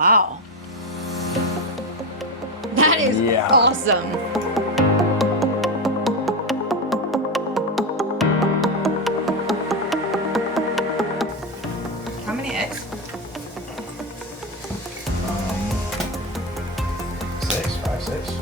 Wow. That is awesome. How many eggs? 6, 5, 6.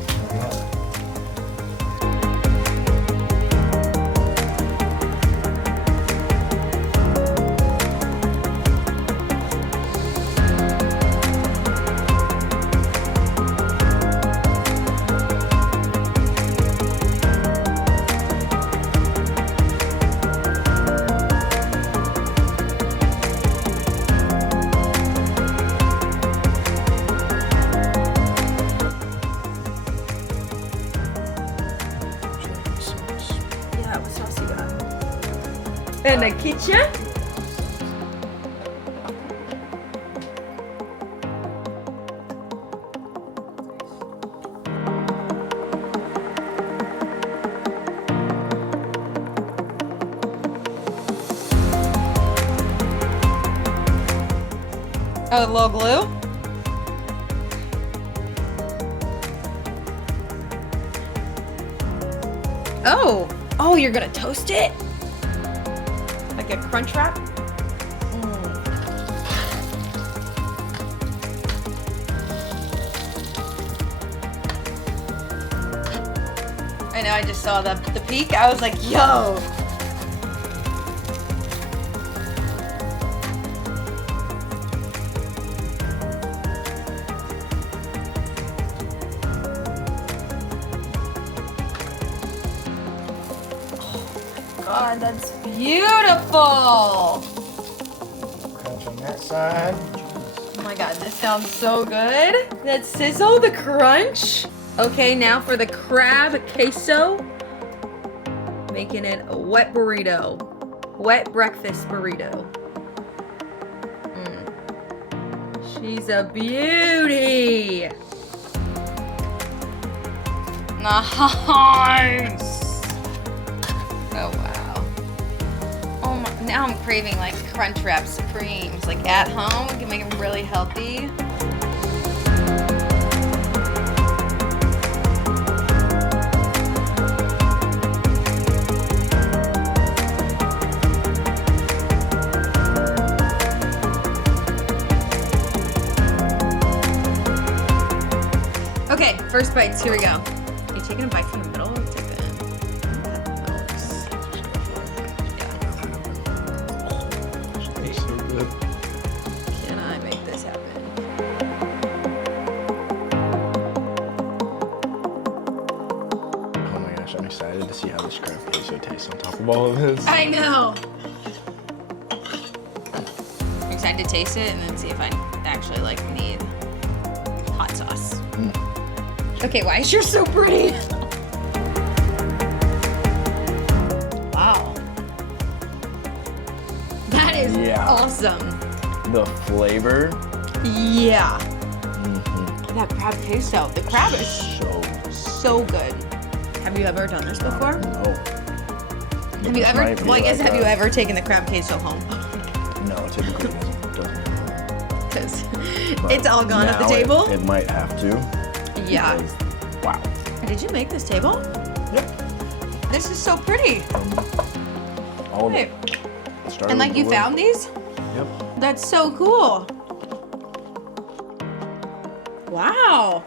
Yeah, what sauce you got? And a kitchen? Oh, a little glue? Oh, you're gonna toast it? Like a crunch wrap? I know, I just saw the peak. I was like, yo. God, that's beautiful. Crunch on that side. Oh my God, this sounds so good. That sizzle, the crunch. Okay, now for the crab queso. Making it a wet burrito. Wet breakfast burrito. She's a beauty. Nice. Oh wow. Oh my, now I'm craving like Crunchwrap Supremes. Like at home, we can make them really healthy. Okay, first bites, here we go. Are you taking a bite from the middle? Let's take that. Tastes so good. Can I make this happen? Oh my gosh, I'm excited to see how this crab queso tastes on top of all of this. I know. I'm excited to taste it and then see if I actually like need hot sauce. Okay, why is yours so pretty? Wow. That is awesome. The flavor. Yeah. That crab queso. The crab is so good. Have you ever done this before? No. Have you ever, well, I guess, have you ever taken the crab queso home? No, typically it doesn't. Because it's all gone at the table? It might have to. Yeah. Because, wow. Did you make this table? Yep. This is so pretty. All of Wait. it. Started And like with you the wood. found these? Yep. That's so cool. Wow.